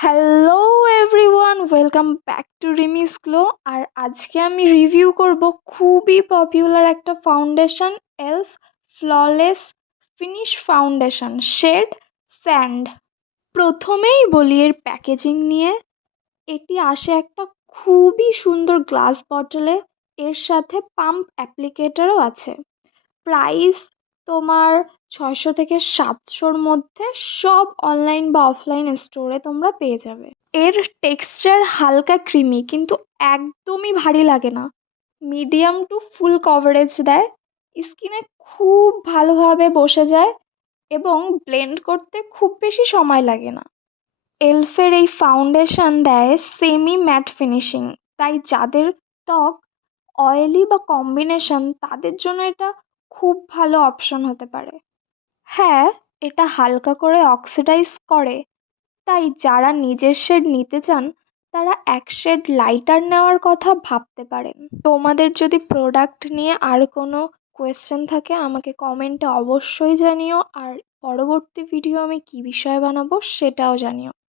Hello everyone, welcome back to Rimi's glow. আর আজকে আমি রিভিউ করব খুবই পপুলার একটা foundation, elf flawless finish foundation shade sand. প্রথমেই বলি এর প্যাকেজিং নিয়ে। এটি আসে একটা খুবই সুন্দর গ্লাস বটলে, এর সাথে পাম্প অ্যাপ্লিকেটরও আছে। প্রাইস তোমার 600 থেকে 700-র মধ্যে। সব অনলাইন বা অফলাইন স্টোরে তোমরা পেয়ে যাবে। এর টেক্সচার হালকা ক্রিমি, কিন্তু একদমই ভারী লাগে না। মিডিয়াম টু ফুল কভারেজ দেয়, স্কিনে খুব ভালোভাবে বসে যায় এবং ব্লেন্ড করতে খুব বেশি সময় লাগে না। এলফের এই ফাউন্ডেশন দেয় সেমি ম্যাট ফিনিশিং, তাই যাদের ত্বক অয়েলি বা কম্বিনেশন, তাদের জন্য এটা খুব ভালো অপশন হতে পারে। হ্যাঁ, এটা হালকা করে অক্সিডাইজ করে, তাই যারা নিজের শেড নিতে চান তারা এক শেড লাইটার নেওয়ার কথা ভাবতে পারেন। তোমাদের যদি প্রোডাক্ট নিয়ে আর কোনো কোয়েশ্চেন থাকে আমাকে কমেন্টে অবশ্যই জানিও, আর পরবর্তী ভিডিও আমি কী বিষয়ে বানাবো সেটাও জানিও।